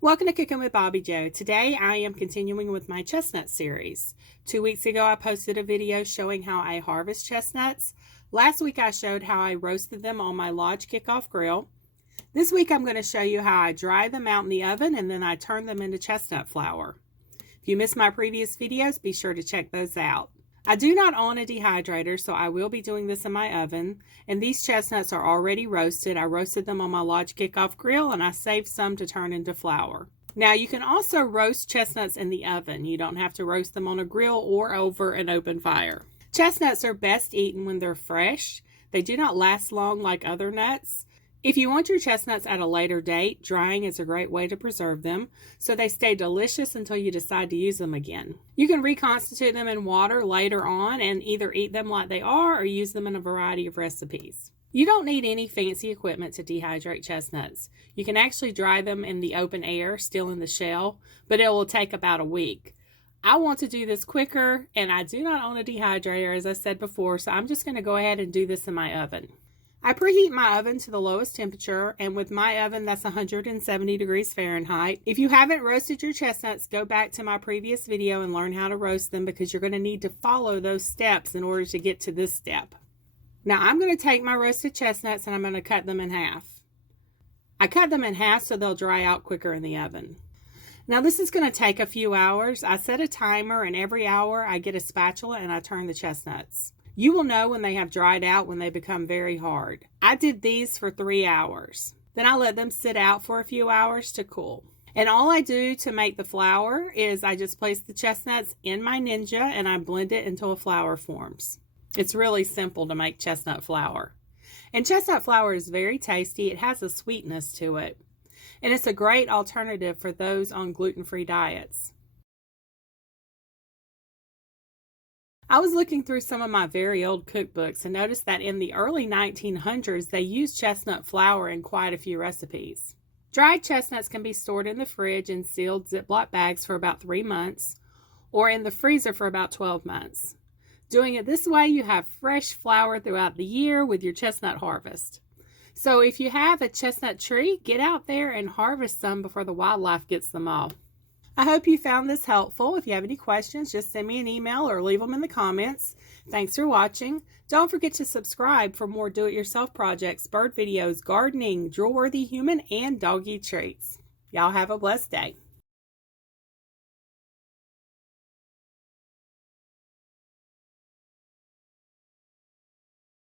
Welcome to Cookin with Bobbi Jo. Today I am continuing with my chestnut series. 2 weeks ago I posted a video showing how I harvest chestnuts. Last week I showed how I roasted them on my Lodge Kickoff grill. This week I'm going to show you how I dry them out in the oven and then I turn them into chestnut flour. If you missed my previous videos, be sure to check those out. I do not own a dehydrator, so I will be doing this in my oven. And these chestnuts are already roasted. I roasted them on my Lodge Kickoff grill and I saved some to turn into flour. Now you can also roast chestnuts in the oven. You don't have to roast them on a grill or over an open fire. Chestnuts are best eaten when they're fresh. They do not last long like other nuts. If you want your chestnuts at a later date, drying is a great way to preserve them so they stay delicious until you decide to use them again. You can reconstitute them in water later on and either eat them like they are or use them in a variety of recipes. You don't need any fancy equipment to dehydrate chestnuts. You can actually dry them in the open air, still in the shell, but it will take about a week. I want to do this quicker and I do not own a dehydrator, as I said before, so I'm just going to go ahead and do this in my oven. I preheat my oven to the lowest temperature, and with my oven that's 170 degrees Fahrenheit. If you haven't roasted your chestnuts, go back to my previous video and learn how to roast them because you're going to need to follow those steps in order to get to this step. Now I'm going to take my roasted chestnuts and I'm going to cut them in half. I cut them in half so they'll dry out quicker in the oven. Now this is going to take a few hours. I set a timer and every hour I get a spatula and I turn the chestnuts. You will know when they have dried out when they become very hard. I did these for 3 hours. Then I let them sit out for a few hours to cool. And all I do to make the flour is I just place the chestnuts in my Ninja and I blend it until a flour forms. It's really simple to make chestnut flour. And chestnut flour is very tasty. It has a sweetness to it. And it's a great alternative for those on gluten-free diets. I was looking through some of my very old cookbooks and noticed that in the early 1900s, they used chestnut flour in quite a few recipes. Dried chestnuts can be stored in the fridge in sealed Ziploc bags for about 3 months or in the freezer for about 12 months. Doing it this way, you have fresh flour throughout the year with your chestnut harvest. So if you have a chestnut tree, get out there and harvest some before the wildlife gets them all. I hope you found this helpful. If you have any questions, just send me an email or leave them in the comments. Thanks for watching. Don't forget to subscribe for more do-it-yourself projects, bird videos, gardening, drool-worthy human and doggy treats. Y'all have a blessed day.